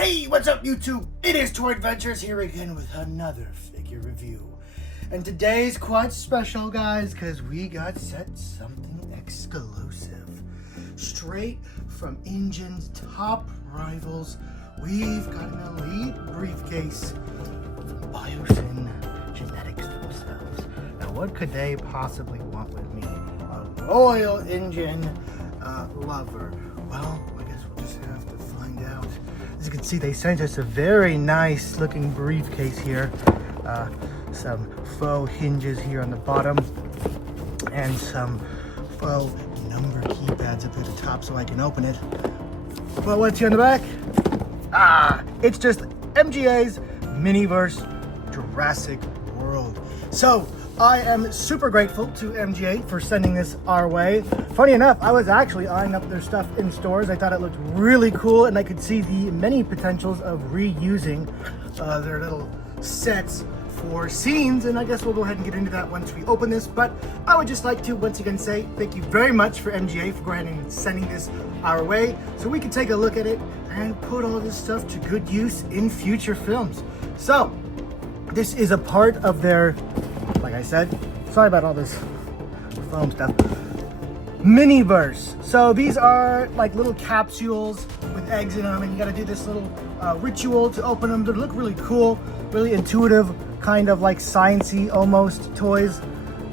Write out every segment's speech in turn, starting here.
Hey, what's up YouTube? It is Toy Adventures here again with another figure review. And today's quite special, guys, because we got set something exclusive. Straight from Ingen's top rivals, we've got an elite briefcase from Biosyn Genetics themselves. Now, what could they possibly want with me? A royal Ingen lover. Well, I guess we'll just have to find out. As you can see, they sent us a very nice looking briefcase here. Some faux hinges here on the bottom and some faux number keypads up at the top so I can open it. But what's here on the back? It's just MGA's Miniverse Jurassic World. So I am super grateful to MGA for sending this our way. Funny enough, I was actually eyeing up their stuff in stores. I thought it looked really cool and I could see the many potentials of reusing their little sets for scenes, and I guess we'll go ahead and get into that once we open this. But I would just like to once again say thank you very much for MGA for going ahead and sending this our way so we can take a look at it and put all this stuff to good use in future films. So this is a part of their, like I said, sorry about all this foam stuff, Miniverse. So these are like little capsules with eggs in them, and you got to do this little ritual to open them. They look really cool, really intuitive, kind of like sciencey almost toys,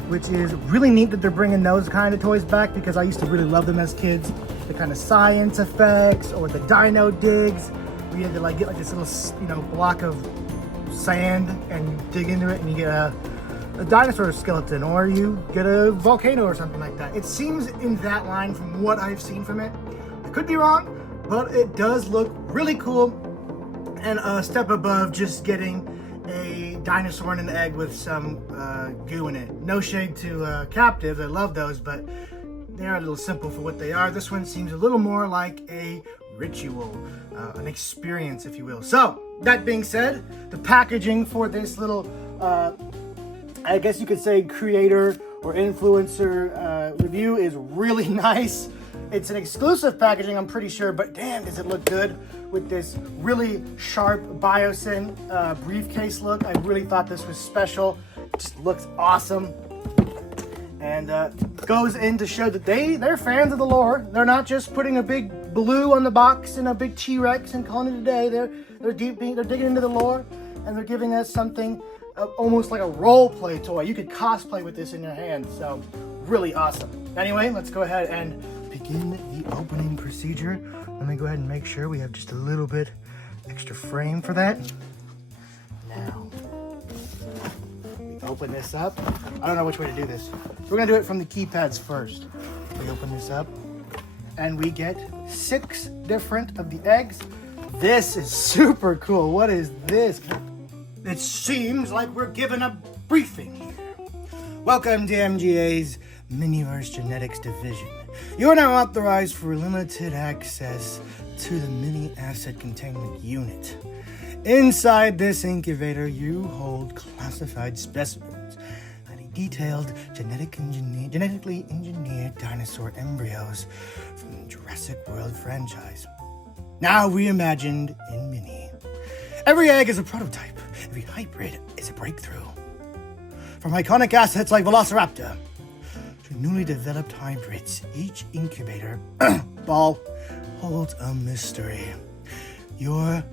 which is really neat that they're bringing those kind of toys back, because I used to really love them as kids. The kind of science effects or the dino digs. We had to like get like this little, block of sand and dig into it, and you get a dinosaur skeleton, or you get a volcano or something like that. It seems in that line from what I've seen from it. I could be wrong, but it does look really cool and a step above just getting a dinosaur in an egg with some goo in it. No shade to captives, I love those, but they are a little simple for what they are. This one seems a little more like a ritual, an experience, if you will. So that being said, the packaging for this little I guess you could say creator or influencer review is really nice. It's an exclusive packaging, I'm pretty sure, but damn, does it look good with this really sharp Biosyn briefcase look. I really thought this was special. It just looks awesome. And goes in to show that they're fans of the lore. They're not just putting a big blue on the box and a big T-Rex and calling it a day. They're digging into the lore, and they're giving us something almost like a role play toy. You could cosplay with this in your hand, so really awesome. Anyway, let's go ahead and begin the opening procedure. Let me go ahead and make sure we have just a little bit extra frame for that. Now, we open this up. I don't know which way to do this. We're gonna do it from the keypads first. We open this up and we get 6 different of the eggs. This is super cool. What is this? It seems like we're given a briefing here. Welcome to MGA's Miniverse Genetics Division. You are now authorized for limited access to the Mini Asset Containment Unit. Inside this incubator, you hold classified specimens and a detailed genetically engineered dinosaur embryos from the Jurassic World franchise. Now reimagined in Mini. Every egg is a prototype. Every hybrid is a breakthrough. From iconic assets like Velociraptor to newly developed hybrids, each incubator ball holds a mystery. You'll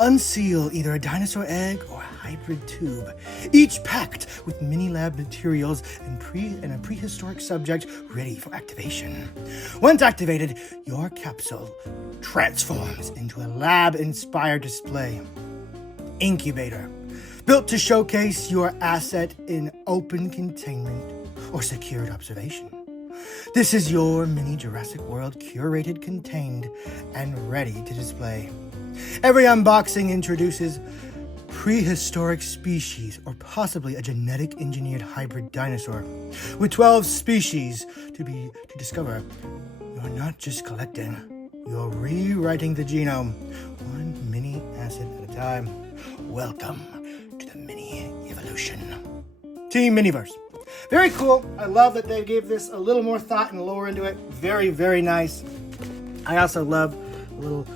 unseal either a dinosaur egg or a hybrid tube, each packed with mini lab materials and a prehistoric subject ready for activation. Once activated, your capsule transforms into a lab-inspired display. Incubator, built to showcase your asset in open containment or secured observation. This is your mini Jurassic World curated, contained, and ready to display. Every unboxing introduces prehistoric species or possibly a genetic engineered hybrid dinosaur. With 12 species to discover, you're not just collecting, you're rewriting the genome, one mini asset at a time. Welcome to the mini evolution. Team Miniverse. Very cool. I love that they gave this a little more thought and lore into it. Very, very nice. I also love a little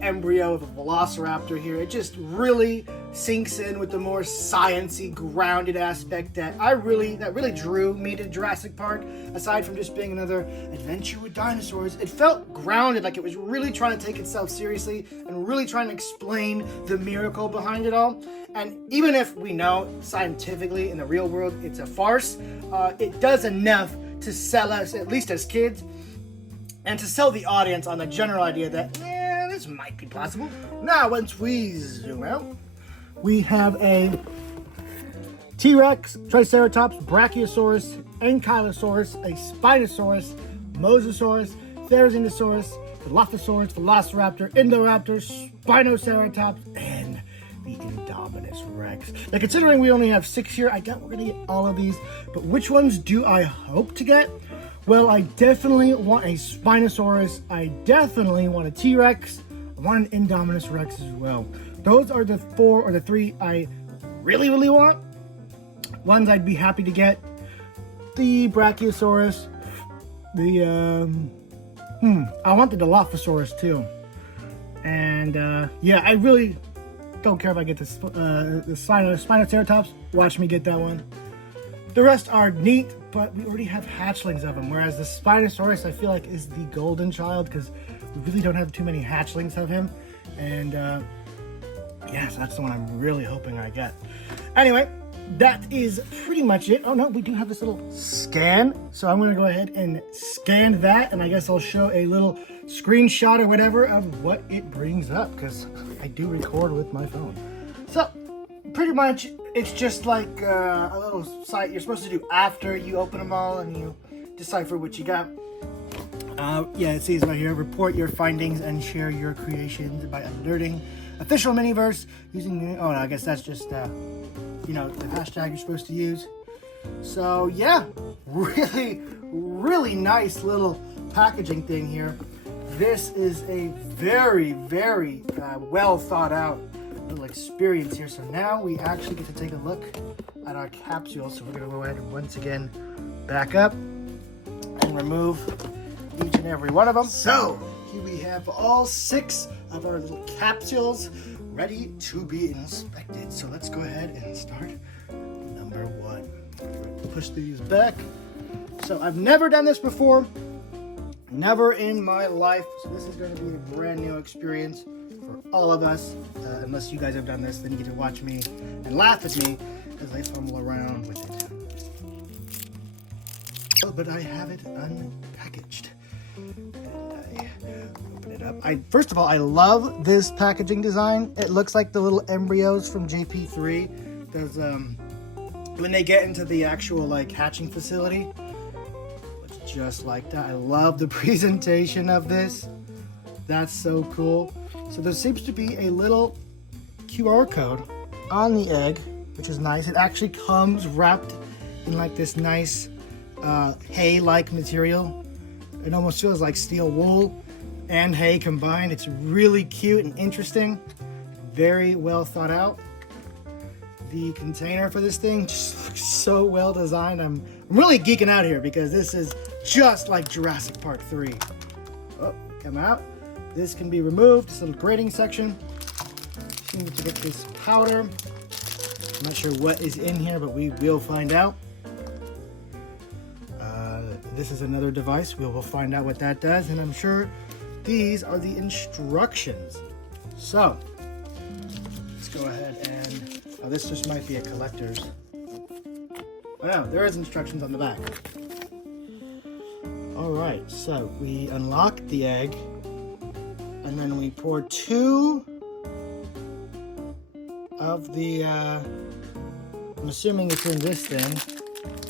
embryo of a velociraptor here. It just really sinks in with the more sciencey, grounded aspect that really drew me to Jurassic Park. Aside from just being another adventure with dinosaurs, it felt grounded, like it was really trying to take itself seriously and really trying to explain the miracle behind it all. And even if we know scientifically in the real world it's a farce, it does enough to sell us, at least as kids, and to sell the audience on the general idea that, this might be possible. Now, once we zoom out, we have a T-Rex, Triceratops, Brachiosaurus, Ankylosaurus, a Spinosaurus, Mosasaurus, Therizinosaurus, Dilophosaurus, Velociraptor, Indoraptor, Spinoceratops, and the Indominus Rex. Now, considering we only have 6 here, I doubt we're going to get all of these, but which ones do I hope to get? Well, I definitely want a Spinosaurus, I definitely want a T-Rex, I want an Indominus Rex as well. Those are the 4 or the 3 I really want. Ones I'd be happy to get. The Brachiosaurus, I want the Dilophosaurus too. And yeah, I really don't care if I get the Spinoceratops. Watch me get that one. The rest are neat, but we already have hatchlings of them. Whereas the Spinosaurus, I feel like, is the golden child because we really don't have too many hatchlings of him. And yeah, so that's the one I'm really hoping I get. Anyway, that is pretty much it. Oh no, we do have this little scan. So I'm gonna go ahead and scan that, and I guess I'll show a little screenshot or whatever of what it brings up, because I do record with my phone. So pretty much it's just like a little site you're supposed to do after you open them all and you decipher what you got. Yeah, it says right here, report your findings and share your creations by alerting official Miniverse using, oh no, I guess that's just, you know, the hashtag you're supposed to use. So yeah, really nice little packaging thing here. This is a very well thought out little experience here. So now we actually get to take a look at our capsules. So we're going to go ahead and once again back up and remove each and every one of them. So here we have all 6 of our little capsules ready to be inspected. So let's go ahead and start number 1. Push these back. So I've never done this before, never in my life. So this is going to be a brand new experience for all of us. Unless you guys have done this, then you get to watch me and laugh at me as I fumble around with it. Oh, but I have it unpackaged. Open it up. First of all, I love this packaging design. It looks like the little embryos from JP3. There's when they get into the actual like hatching facility, it's just like that. I love the presentation of this. That's so cool. So there seems to be a little QR code on the egg, which is nice. It actually comes wrapped in like this nice hay-like material. It almost feels like steel wool and hay combined. It's really cute and interesting. Very well thought out. The container for this thing just looks so well designed. I'm really geeking out here because this is just like Jurassic Park 3. Oh, come out. This can be removed. This little grading section. Just need to get this powder. I'm not sure what is in here, but we will find out. This is another device. We will find out what that does, and I'm sure these are the instructions. So let's go ahead and, oh, this just might be a collector's. Oh no, there is instructions on the back. All right, so we unlock the egg, and then we pour 2 of the, I'm assuming it's in this thing,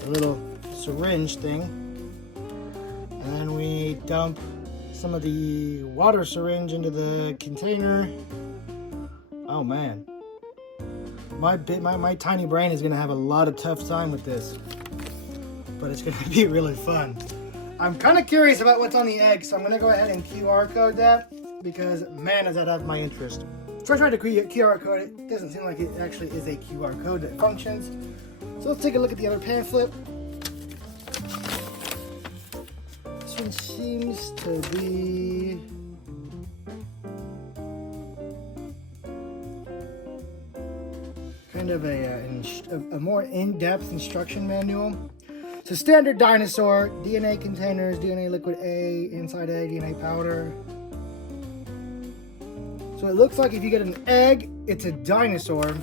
the little syringe thing. And then we dump some of the water syringe into the container. Oh man, my tiny brain is gonna have a lot of tough time with this, but it's gonna be really fun. I'm kind of curious about what's on the egg, so I'm gonna go ahead and QR code that because man, does that have my interest. So I tried to QR code it. It doesn't seem like it actually is a QR code that functions. So let's take a look at the other pamphlet. This one seems to be kind of a more in-depth instruction manual. So standard dinosaur, DNA containers, DNA liquid A, inside A, DNA powder. So it looks like if you get an egg, it's a dinosaur.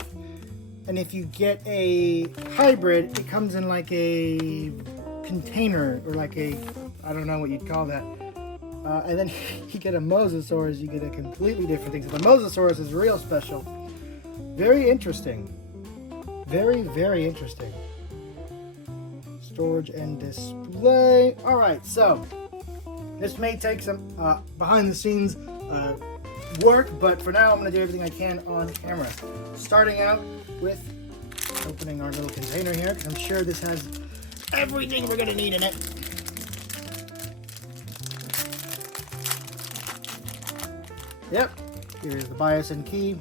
And if you get a hybrid, it comes in like a container or like a, I don't know what you'd call that. And then you get a Mosasaurus, you get a completely different thing. So the Mosasaurus is real special. Very interesting. Very, very interesting. Storage and display. All right, so this may take some behind the scenes work, but for now I'm going to do everything I can on camera. Starting out with opening our little container here, because I'm sure this has everything we're going to need in it. Yep, here's the BIOS and key.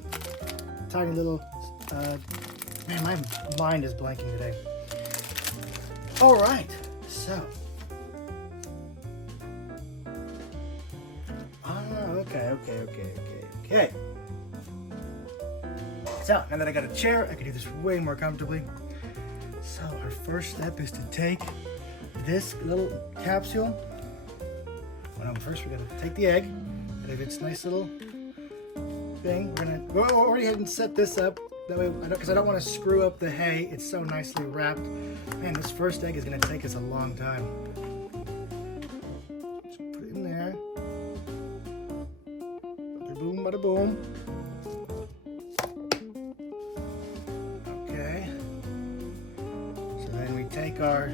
Tiny little, man, my mind is blanking today. All right, so. Okay. So, now that I got a chair, I can do this way more comfortably. So, our first step is to take this little capsule. Well, first we're gonna take the egg, and if it's nice little thing, we're gonna go already ahead and set this up. That way, because I don't want to screw up the hay. It's so nicely wrapped. Man, this first egg is gonna take us a long time. Just put it in there. Bada boom, bada boom. Okay. So then we take our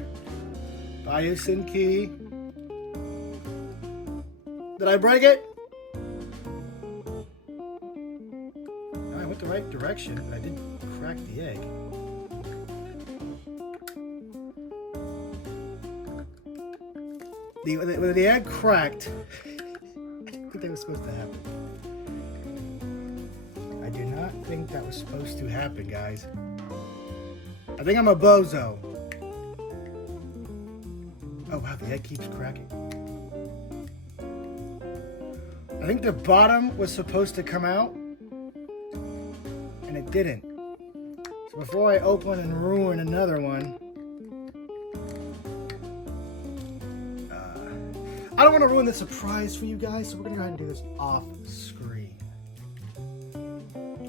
BIOS and key. Did I break it? I went the right direction, but I did crack the egg. The egg cracked. I didn't think that was supposed to happen. I do not think that was supposed to happen, guys. I think I'm a bozo. Oh wow, the egg keeps cracking. I think the bottom was supposed to come out, and it didn't. So before I open and ruin another one, I don't want to ruin the surprise for you guys, so we're gonna go ahead and do this off screen.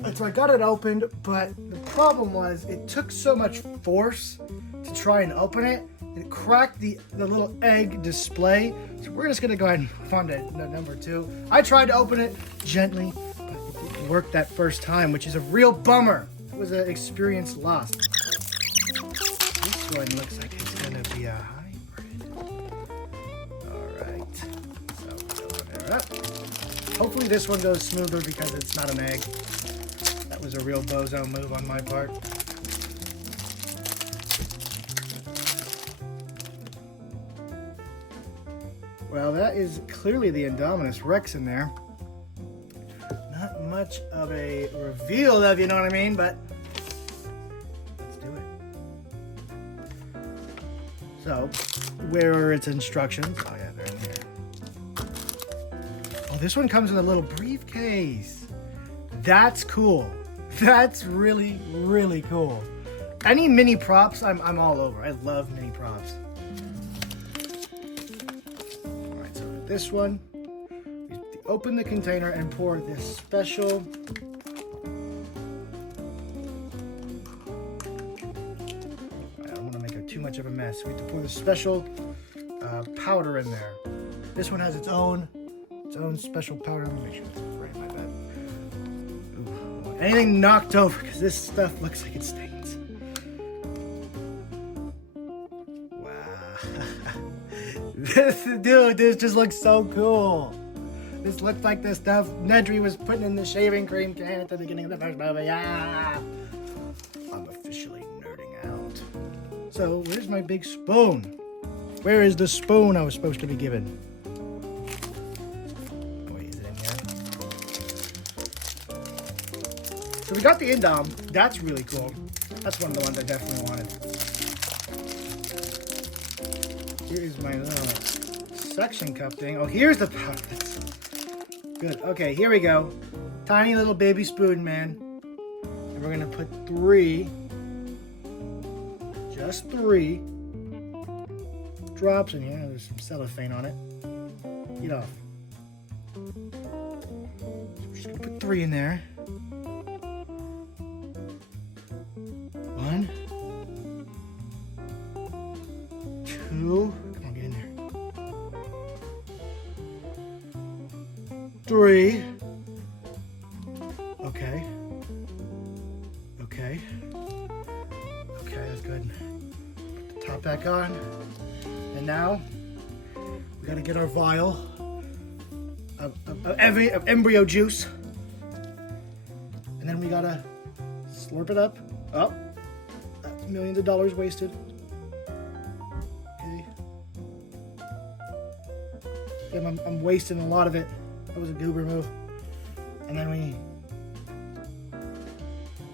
And so I got it opened, but the problem was it took so much force to try and open it. It cracked the little egg display. So we're just gonna go ahead and move on to number 2. I tried to open it gently, but it didn't work that first time, which is a real bummer. It was an experience lost. This one looks like it's gonna be a hybrid. All right, so we'll open it up. Hopefully this one goes smoother because it's not an egg. That was a real bozo move on my part. Well, that is clearly the Indominus Rex in there. Not much of a reveal, if you know what I mean, but let's do it. So, where are its instructions? Oh yeah, they're in here. Oh, this one comes in a little briefcase. That's cool. That's really, really cool. Any mini props, I'm all over. I love mini props. This one, we open the container and pour this special I don't want to make it too much of a mess. We have to pour this special powder in there. This one has its own special powder. Let me make sure it's right. My bad. Ooh. Anything knocked over, because this stuff looks like it stains. This just looks so cool. This looks like the stuff Nedry was putting in the shaving cream can at the beginning of the first movie. Yeah. I'm officially nerding out. So, where's my big spoon? Where is the spoon I was supposed to be given? Wait, is it in here? So we got the Indom. That's really cool. That's one of the ones I definitely wanted. Here's my little suction cup thing. Oh, here's the powder. Good. Okay, here we go. Tiny little baby spoon, man. we're gonna put 3, just 3 drops in here. There's some cellophane on it. Get off. So we're just gonna put 3 in there. 1, 2, come on, get in there. 3. Okay. Okay. Okay, that's good. Put the top back on. And now we gotta get our vial of embryo juice. And then we gotta slurp it up. Oh, that's millions of dollars wasted. Okay. Again, I'm wasting a lot of it. That was a goober move. And then we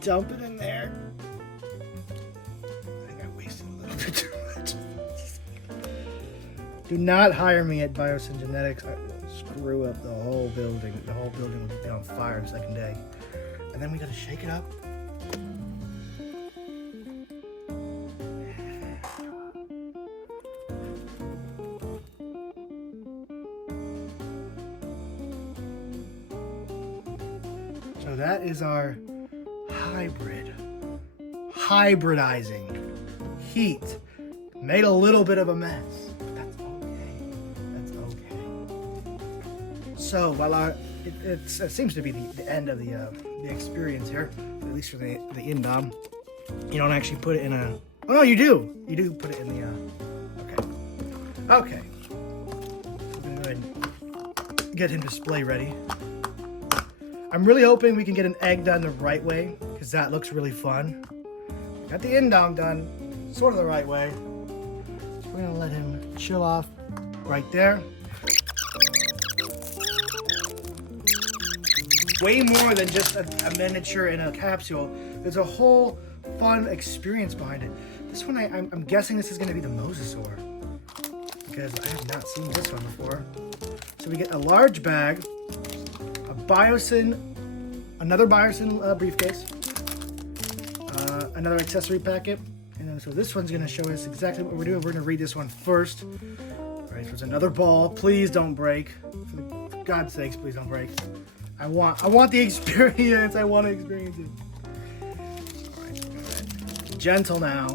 dump it in there. I think I wasted a little bit too much. Do not hire me at Biosyn Genetics. I will screw up the whole building. The whole building will be on fire the second day. And then we gotta shake it up. So that is our hybridizing heat. Made a little bit of a mess, but that's okay. That's okay. So while it seems to be the end of the experience here, at least for the indom. You don't actually put it in a. Oh no, you do. You do put it in the. Okay. I'm gonna go ahead and get him display ready. I'm really hoping we can get an egg done the right way, because that looks really fun. Got the indom done sort of the right way. So we're gonna let him chill off right there. Way more than just a miniature in a capsule. There's a whole fun experience behind it. This one, I'm guessing this is gonna be the Mosasaurus, because I have not seen this one before. So we get a large bag, another Biosyn briefcase, another accessory packet, and then so this one's going to show us exactly what we're doing. We're going to read this one first. All right, so there's another ball. Please don't break. For God's sakes, please don't break. I want the experience. I want to experience it. All right, so go ahead. Gentle now.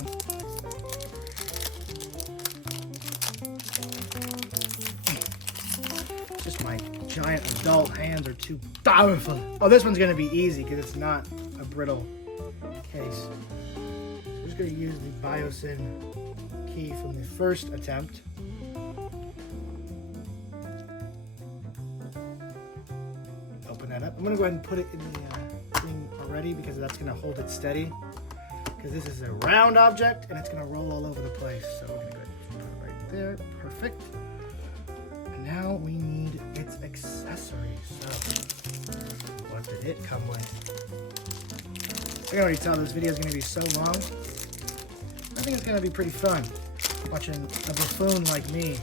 Just my giant adult hands are too powerful. Oh, this one's gonna be easy because it's not a brittle case. So we're just gonna use the Biosyn key from the first attempt. Open that up. I'm gonna go ahead and put it in the thing already because that's gonna hold it steady. Because this is a round object and it's gonna roll all over the place. So we're gonna go ahead and put it right there. Perfect. Now we need its accessories. So, what did it come with? I can already tell this video is going to be so long. I think it's going to be pretty fun watching a buffoon like me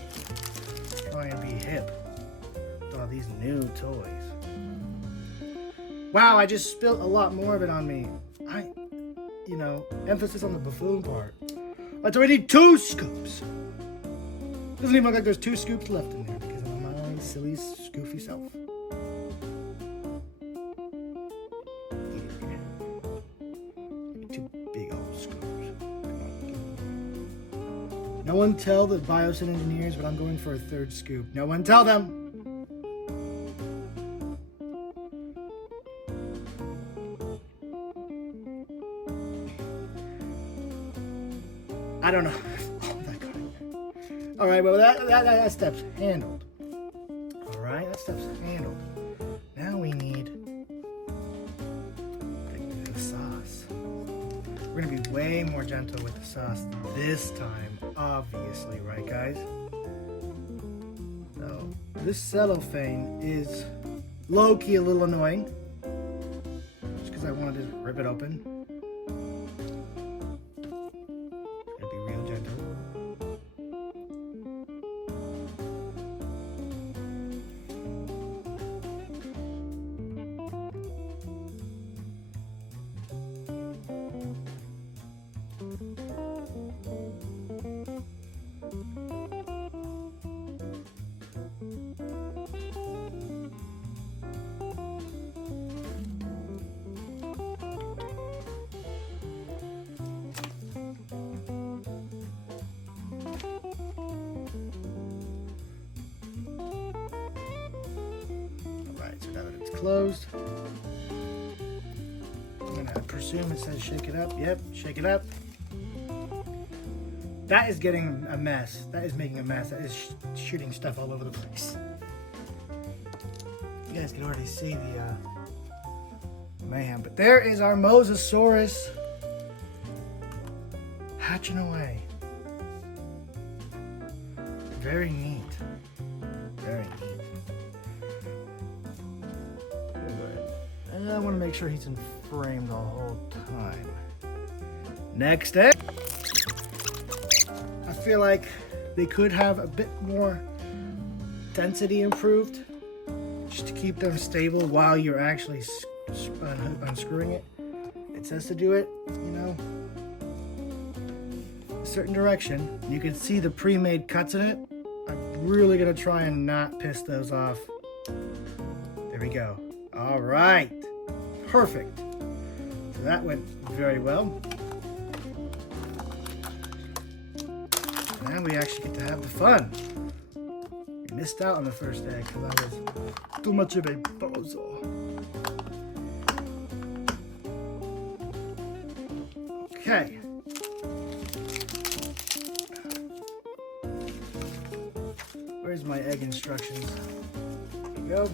try and be hip with all these new toys. Wow, I just spilled a lot more of it on me. Emphasis on the buffoon part. That's why I need 2 scoops. Doesn't even look like there's 2 scoops left in there. Silly, goofy self. Two big old scoops. No one tell the Biosyn engineers, but I'm going for a 3rd scoop. No one tell them. I don't know. All right, well that step's handled. That stuff's handled. Now we need the sauce. We're gonna be way more gentle with the sauce this time, obviously, right guys? So this cellophane is low-key a little annoying, just because I wanted to rip it open. Gotta be real gentle. closed. I'm gonna presume it says shake it up. Yep, shake it up. That is getting a mess. That is making a mess. That is shooting stuff all over the place. You guys can already see the mayhem. But there is our Mosasaurus hatching away. Very neat. Very neat. And I want to make sure he's in frame the whole time. Next egg. I feel like they could have a bit more density improved just to keep them stable while you're actually unscrewing it. It says to do it, you know, a certain direction. You can see the pre-made cuts in it. I'm really gonna try and not piss those off. There we go. All right, perfect. So that went very well. Now we actually get to have the fun. We missed out on the first egg because I was too much of a bozo. Okay. Where's my egg instructions? There we go.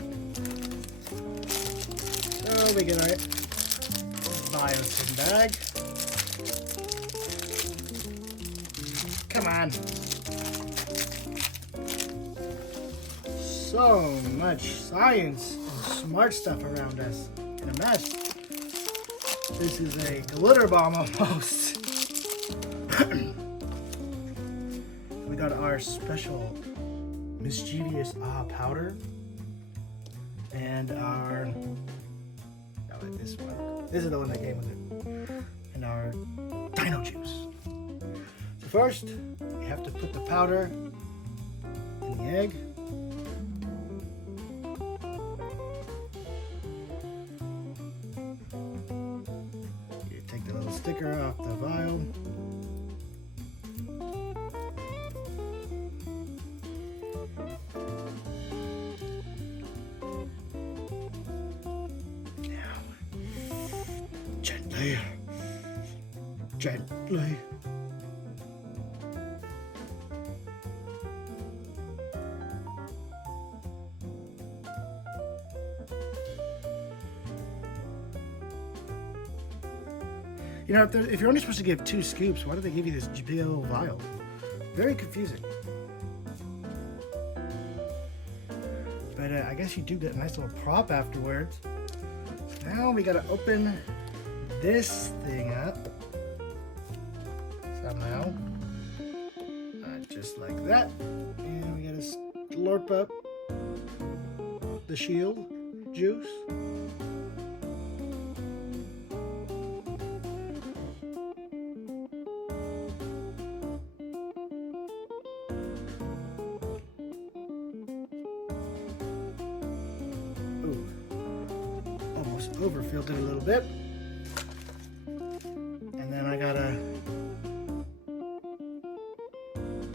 So we get our biotin bag. Come on. So much science and smart stuff around us in a mess. This is a glitter bomb almost. We got our special mischievous powder and our, I like this one. This is the one that came with it. And our dino juice. So first, you have to put the powder in the egg. You take the little sticker off the vial. Gently. Gently. You know, if you're only supposed to give 2 scoops, why do they give you this big old vial? Very confusing. But I guess you do get a nice little prop afterwards. So now we gotta open this thing up somehow, just like that, and we gotta slurp up the shield juice. Ooh, almost overfilled it a little bit.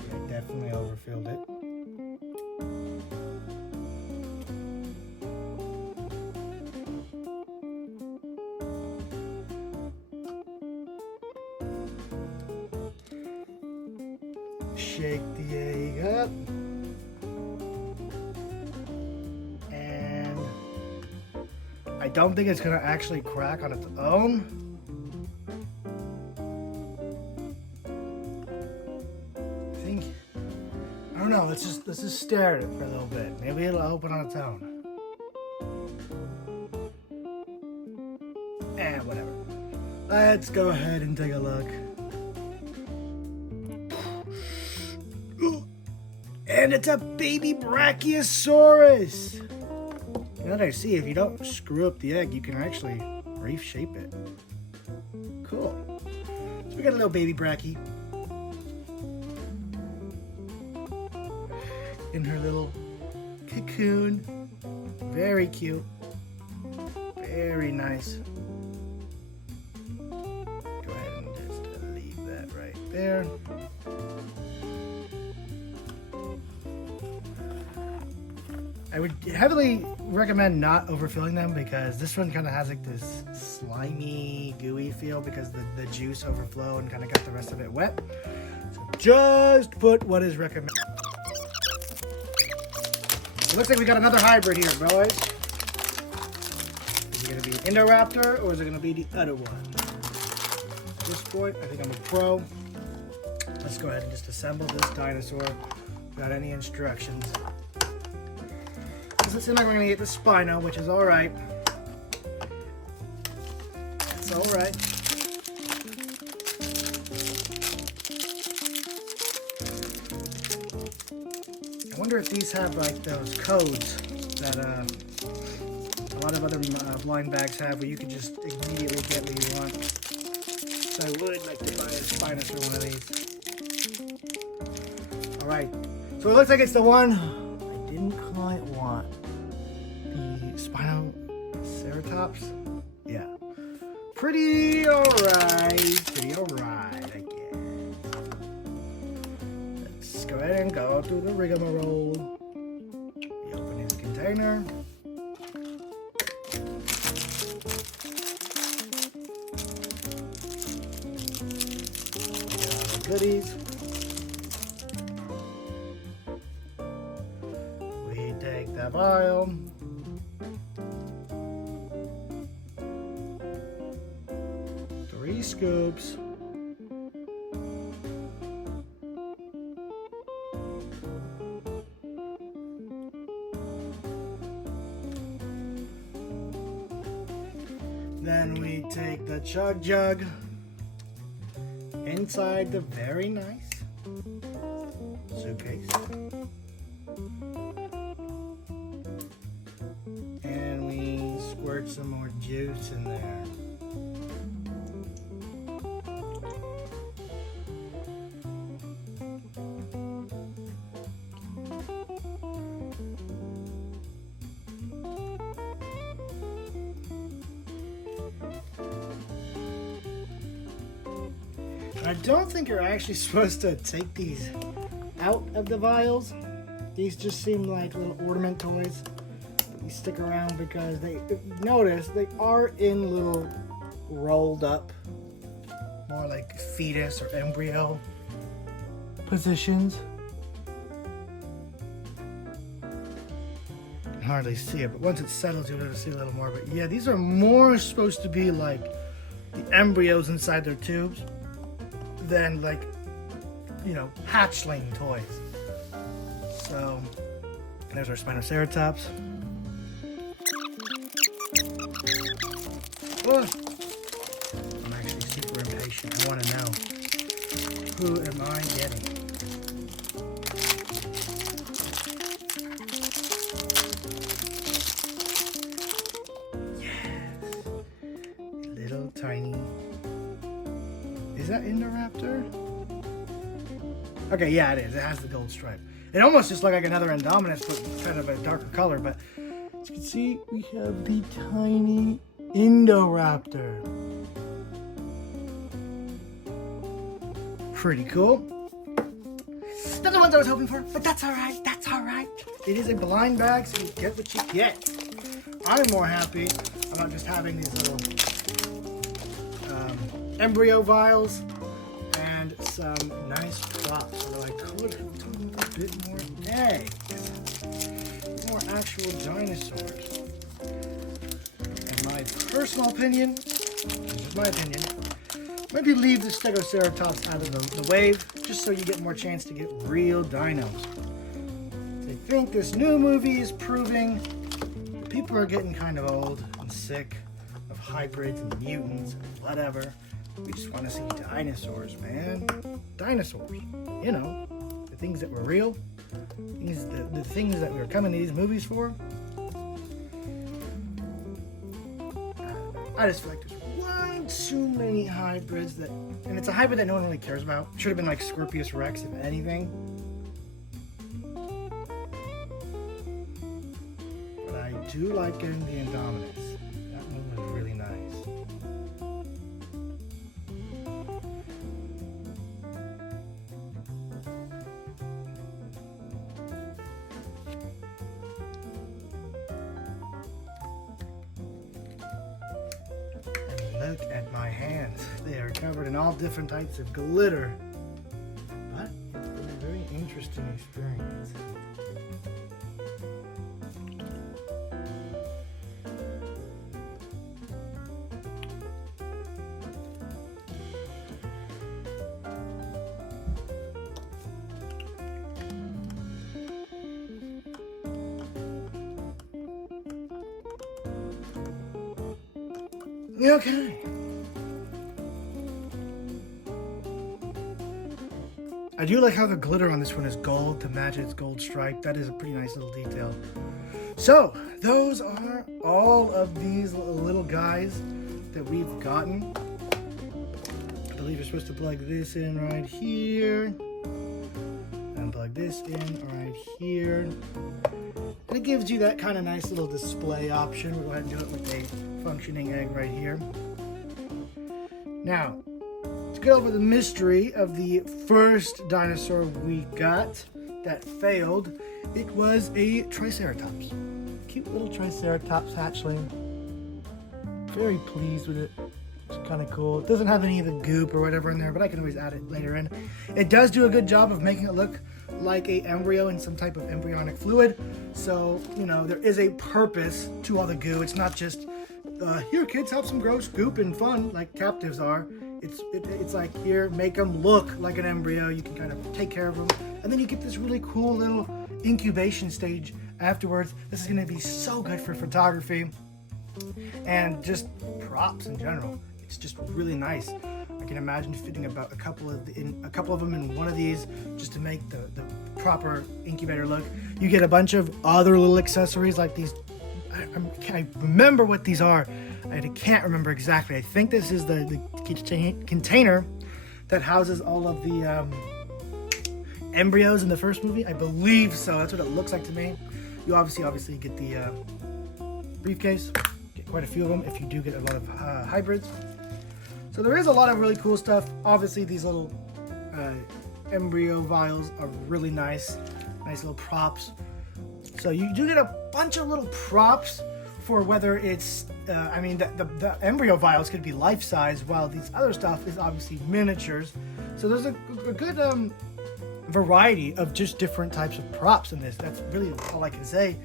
I definitely overfilled it. Shake the egg up. And I don't think it's gonna actually crack on its own. I don't know, let's just stare at it for a little bit. Maybe it'll open on its own. Whatever. Let's go ahead and take a look. And it's a baby Brachiosaurus! Now that I see, if you don't screw up the egg, you can actually reshape it. Cool. So we got a little baby Brachie in her little cocoon. Very cute. Very nice. Go ahead and just leave that right there. I would heavily recommend not overfilling them because this one kind of has like this slimy, gooey feel because the juice overflowed and kind of got the rest of it wet. So just put what is recommended. It looks like we got another hybrid here, boys. Is it going to be an Indoraptor or is it going to be the other one? At this point, I think I'm a pro. Let's go ahead and just assemble this dinosaur without any instructions. It seems like we're going to get the Spino, which is alright. It's alright. I wonder if these have like those codes that a lot of other blind bags have where you can just immediately get what you want. So I would like to buy a Spino for one of these. Alright, so it looks like it's the one I didn't quite want. The Spinoceratops. Yeah. Pretty alright. Pretty alright, I guess. Let's go ahead and go through the rigmarole. We open his container. Get all the goodies. We take the vial. Three scoops. Then we take the chug jug inside the very nice suitcase. And we squirt some more juice in there. I don't think you're actually supposed to take these out of the vials. These just seem like little ornament toys. These stick around because they, notice, they are in little rolled up, more like fetus or embryo positions. You can hardly see it, but once it settles, you'll be able to see a little more. But yeah, these are more supposed to be like the embryos inside their tubes than like, you know, hatchling toys. So there's our Spinoceratops. Oh, I'm actually super impatient. I want to know, who am I getting? Yes, little tiny. Is that Indoraptor? Okay, yeah, it is. It has the gold stripe. It almost just looked like another Indominus, but kind of a darker color. But as you can see, we have the tiny Indoraptor. Pretty cool. Not the ones I was hoping for, but that's alright. That's alright. It is a blind bag, so you get what you get. I'm more happy about just having these little embryo vials and some nice props. Although I could have done a bit more eggs, more actual dinosaurs. In my personal opinion, maybe leave the Stegoceratops out of the wave, just so you get more chance to get real dinos. I think this new movie is proving that people are getting kind of old and sick of hybrids and mutants and whatever. We just want to see dinosaurs, man. Dinosaurs. You know, the things that were real. The things that we were coming to these movies for. I just feel like there's one too many hybrids that... And it's a hybrid that no one really cares about. Should have been like Scorpius Rex, if anything. But I do like getting the Indominus. That one was really nice. covered in all different types of glitter. But it's been a very interesting experience. Okay. I do like how the glitter on this one is gold to match its gold stripe. That is a pretty nice little detail. So, those are all of these little guys that we've gotten. I believe you're supposed to plug this in right here. And plug this in right here. And it gives you that kind of nice little display option. We'll go ahead and do it with a functioning egg right here. Now, to get over the mystery of the first dinosaur we got that failed, it was a Triceratops. Cute little Triceratops hatchling. Very pleased with it. It's kind of cool. It doesn't have any of the goop or whatever in there, but I can always add it later in. It does do a good job of making it look like a embryo in some type of embryonic fluid. So, you know, there is a purpose to all the goo. It's not just, here kids, have some gross goop and fun like captives are. It's like, here, make them look like an embryo. You can kind of take care of them. And then you get this really cool little incubation stage afterwards. This is going to be so good for photography and just props in general. It's just really nice. I can imagine fitting about a couple of them in one of these just to make the proper incubator look. You get a bunch of other little accessories like these. I remember what these are. I can't remember exactly. I think this is the container that houses all of the embryos in the first movie. I believe so. That's what it looks like to me. You obviously get the briefcase. Get quite a few of them if you do get a lot of hybrids. So there is a lot of really cool stuff. Obviously, these little embryo vials are really nice. Nice little props. So you do get a bunch of little props for whether it's, I mean, the embryo vials could be life-size, while these other stuff is obviously miniatures. So there's a good variety of just different types of props in this. That's really all I can say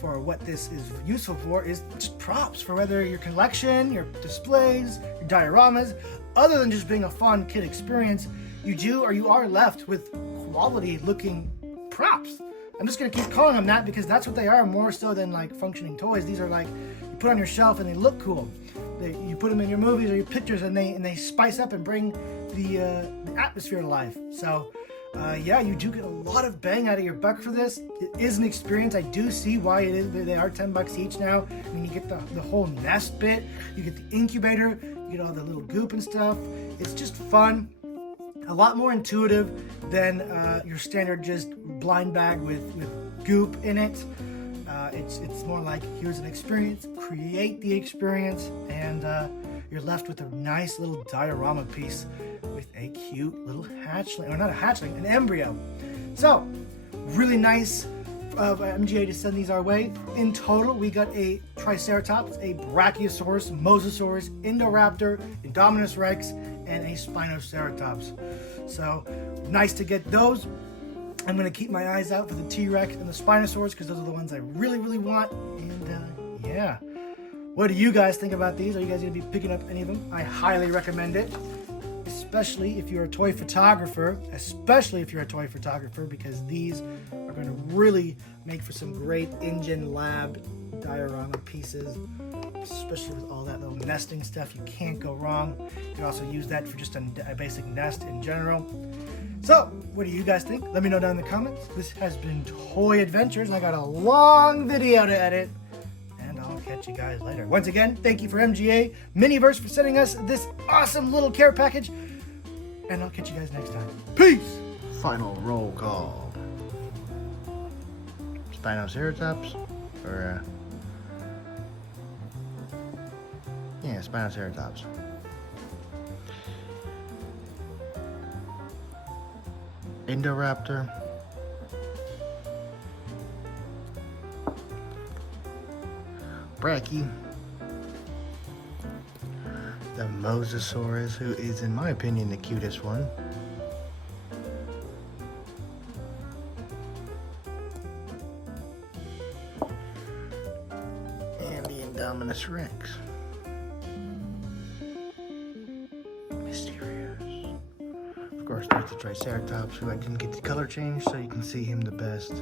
for what this is useful for, is just props for whether your collection, your displays, your dioramas, other than just being a fun kid experience, you are left with quality looking props. I'm just gonna keep calling them that because that's what they are, more so than like functioning toys. These are like, you put on your shelf and they look cool. You put them in your movies or your pictures and they spice up and bring the atmosphere to life. So yeah, you do get a lot of bang out of your buck for this. It is an experience. I do see why it is. They are $10 each now. I mean, you get the whole nest bit, you get the incubator, you get all the little goop and stuff. It's just fun. A lot more intuitive than your standard just blind bag with goop in it. It's more like, here's an experience, create the experience, and you're left with a nice little diorama piece with a cute little hatchling, or not a hatchling, an embryo. So, really nice of MGA to send these our way. In total, we got a Triceratops, a Brachiosaurus, Mosasaurus, Indoraptor, Indominus Rex, and a Spinoceratops. So, nice to get those. I'm going to keep my eyes out for the T-Rex and the Spinosaurus because those are the ones I really, really want. And yeah. What do you guys think about these? Are you guys going to be picking up any of them? I highly recommend it. Especially if you're a toy photographer. Because these are going to really make for some great engine lab diorama pieces. Especially with all that little nesting stuff. You can't go wrong. You can also use that for just a basic nest in general. So, what do you guys think? Let me know down in the comments. This has been Toy Adventures. I got a long video to edit. And I'll catch you guys later. Once again, thank you for MGA Miniverse for sending us this awesome little care package. And I'll catch you guys next time. Peace! Final roll call. Spinoceratops? Or, yeah, Spinoceratops. Indoraptor. Brachie. The Mosasaurus, who is, in my opinion, the cutest one. And the Indominus Rex. Mysterious. Of course, there's the Triceratops, who I didn't get the color change, so you can see him the best.